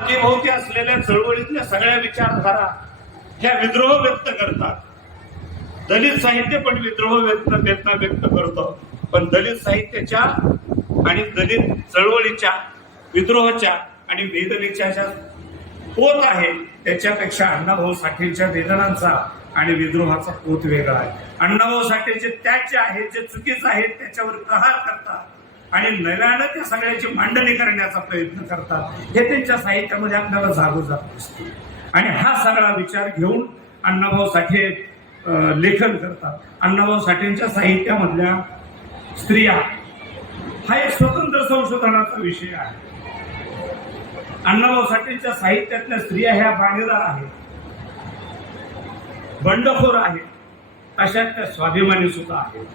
भोवती असलेल्या चळवळीतल्या सगळ्या विचारधारा ह्या विद्रोह व्यक्त करतात. दलित साहित्य पण विद्रोह व्यक्त त्यांना व्यक्त करतो. पण दलित साहित्याच्या आणि दलित चळवळीच्या विद्रोहाच्या आणि वेदनेच्या ज्या पोत आहे त्याच्यापेक्षा अण्णाभाऊ साठेंच्या वेदनांचा आणि विद्रोहाचा पोत वेगळा आहे. अण्णाभाऊ साठे जे त्याचे आहेत जे चुकीचं आहेत त्याच्यावर प्रहार करतात. आणि नव्यानं त्या सगळ्याची मांडणी करण्याचा प्रयत्न करतात. हे त्यांच्या साहित्यामध्ये आपल्याला जागोजाग दिसतो आणि हा सगळा विचार घेऊन अण्णाभाऊ साठे लेखन करतात. अण्णाभाऊ साठेंच्या साहित्यामधल्या स्त्रिया हा एक स्वतंत्र संशोधनाचा विषय आहे. अण्णाभाऊ साठेंच्या साहित्यातल्या स्त्रिया ह्या बाणेदार आहेत. बंडखोर आहेत. अशा त्या स्वाभिमानी सुद्धा आहेत.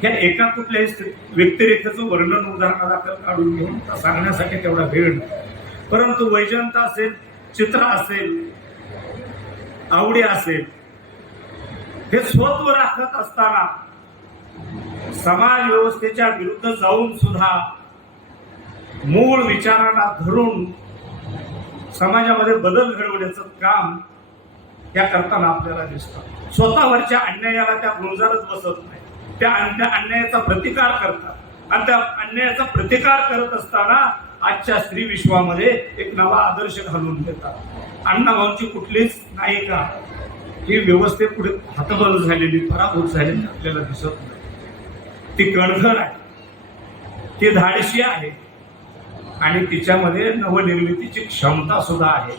ह्या एका कुठल्याही व्यक्तिरेखेचं वर्णन उदाहरणादाखल काढून घेऊन सांगण्यासाठी तेवढा वेळ नाही. परंतु वैजंत असेल चित्र असेल आवडी असेल हे स्वत्व राखत असताना समाज व्यवस्थेच्या विरुद्ध जाऊन सुद्धा मूळ विचारांना धरून समाजामध्ये बदल घडवण्याचं काम त्या करताना आपल्याला दिसतं स्वतःवरच्या अन्यायाला त्या गुंजारच बसत नाही त्या अन्यायाचा प्रतिकार करतात. आणि त्या अन्यायाचा प्रतिकार करत असताना आजच्या स्त्री विश्वामध्ये एक नवा आदर्श घालून देतात अण्णाभाऊंची कुठलीच नायिका ही व्यवस्थेपुढे हातबल झालेली पराभूत झालेली आपल्याला दिसत नाही. ती कणखर आहे. ती धाडशी आहे. आणि तिच्यामध्ये नवनिर्मितीची क्षमता सुद्धा आहे.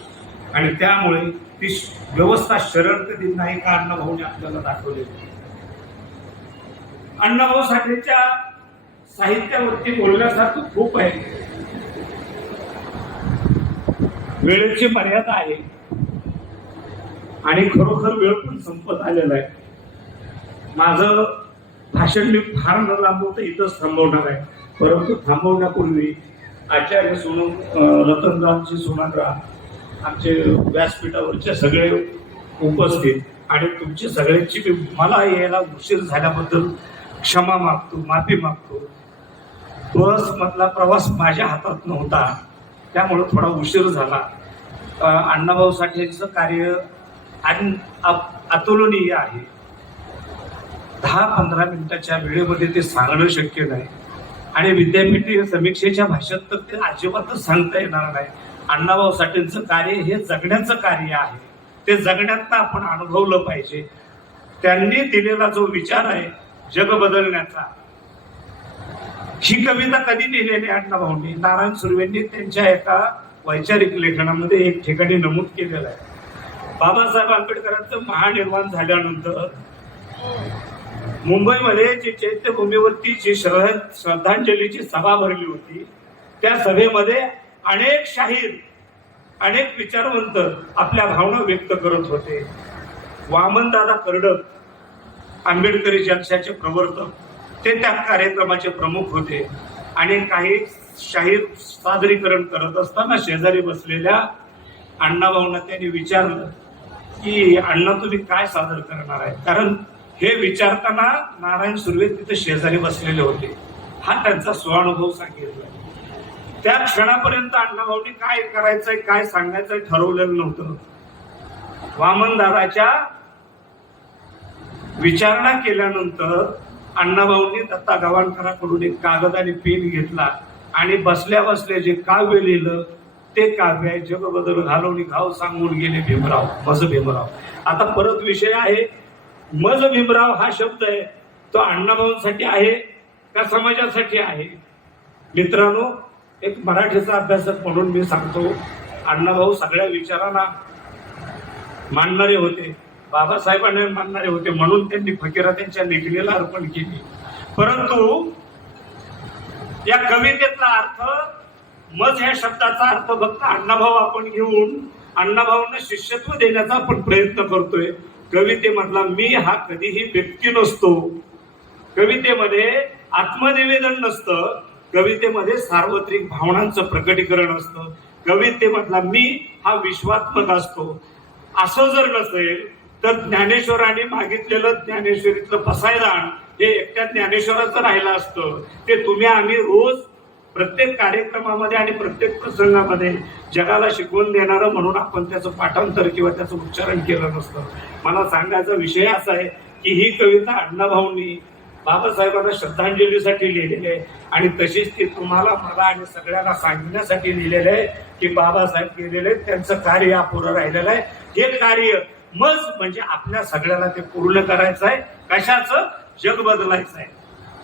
आणि त्यामुळे ती व्यवस्था शरण कधी नाही का अण्णाभाऊने आपल्याला दाखवलेली? अण्णाभाऊ साठेच्या साहित्यावरती बोलण्यासारखं खूप आहे. वेळेची मर्यादा आहे. आणि खरोखर वेळ पण संपत आलेला आहे. माझं भाषण मी फार न लांबवता इथंच थांबवणार आहे. परंतु थांबवण्यापूर्वी आचार्य सोनू अं, रतनरामजी सोनाग्रा आमचे व्यासपीठावरचे सगळे उपस्थित आणि तुमचे सगळ्यांची मला यायला उशीर झाल्याबद्दल क्षमा मागतो माफी मागतो. बसमधला प्रवास माझ्या हातात नव्हता. त्यामुळं थोडा उशीर झाला. अण्णाभाऊ साठेंचं कार्य अन- अतुलनीय आहे. दहा पंधरा मिनिटाच्या वेळेमध्ये ते सांगणं शक्य नाही. आणि विद्यापीठी समीक्षेच्या भाषेत तर ते अजिबातच सांगता येणार नाही. अण्णाभाऊ साठेंचं कार्य हे जगण्याचं कार्य आहे. ते जगण्यात आपण अनुभवलं पाहिजे. त्यांनी दिलेला जो विचार आहे जग बदलण्याचा. ही कविता कधी लिहिलेली अण्णा भाऊंनी? नारायण सुर्वेंनी त्यांच्या एका वैचारिक लेखनामध्ये एक ठिकाणी नमूद केलेलं आहे. बाबासाहेब आंबेडकरांचं महानिर्माण झाल्यानंतर मुंबईमध्ये जी चैत्यभूमीवरती जी श्रद्धांजलीची सभा भरली होती त्या सभेमध्ये अनेक शाहीर अनेक विचारवंत आपल्या भावना व्यक्त करत होते. वामनदादा कर्डक आंबेडकरी जलशाचे प्रवर्तक ते त्या कार्यक्रमाचे प्रमुख होते. आणि काही शाहीर सादरीकरण करत असताना शेजारी बसलेल्या अण्णाभाऊंना त्यांनी विचारलं की अण्णा तुम्ही काय सादर करणार आहे? कारण हे विचारताना नारायण सुर्वे तिथे शेजारी बसलेले होते. हा त्यांचा स्वानुभव सांगितला. त्या क्षणापर्यंत अण्णाभाऊनी काय करायचंय काय सांगायचंय ठरवलेलं नव्हतं. वामनदादाच्या विचारणा केल्यानंतर अण्णाभाऊंनी दत्ता गवाणकरांकडून एक कागद आणि पेन घेतला आणि बसल्या बसल्या जे काव्य लिहिलं ते काव्य आहे जगबदल घालवणी घाव सांगून गेले भीमराव मज भीमराव. आता परत विषय आहे मज भीमराव हा शब्द आहे तो अण्णाभाऊंसाठी आहे का समाजासाठी आहे? मित्रांनो एक मराठीचा अभ्यासक म्हणून मी सांगतो अण्णाभाऊ सगळ्या विचारांना मानणारे होते. बाबासाहेबांना मानणारे होते म्हणून त्यांनी फकीरा त्यांच्या लेखणीला अर्पण केली. परंतु या कवितेतला अर्थ मज या शब्दाचा अर्थ फक्त अण्णाभाऊ आपण घेऊन अण्णाभाऊंना शिष्यत्व देण्याचा आपण प्रयत्न करतोय. कवितेमधला मी हा कधीही व्यक्ती नसतो. कवितेमध्ये आत्मनिवेदन नसतं. कवितेमध्ये सार्वत्रिक भावनांचं प्रकटीकरण असतं. कवितेमधला मी हा विश्वात्मक असतो. असं जर नसेल तर ज्ञानेश्वराने मागितलेलं ज्ञानेश्वरीतलं पसायदान हे एकट्या ज्ञानेश्वराचं राहिलं असतं. ते तुम्ही आम्ही रोज प्रत्येक कार्यक्रमामध्ये आणि प्रत्येक प्रसंगामध्ये जगाला शिकवून देणारं म्हणून आपण त्याचं पाठांतर किंवा त्याचं उच्चारण केलं नसतं. मला सांगायचा विषय असा आहे की ही कविता अण्णाभाऊंनी बाबासाहेबांना श्रद्धांजलीसाठी लिहिलेली आहे. आणि तशीच ती तुम्हाला मला आणि सगळ्यांना सांगण्यासाठी लिहिलेलं आहे की बाबासाहेब गेलेले आहेत, त्यांचं कार्य अपुरं राहिलेलं आहे. हे कार्य मज म्हणजे आपल्या सगळ्याला ते पूर्ण करायचं आहे कशाचं? जग बदलायचं आहे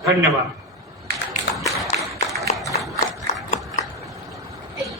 धन्यवाद.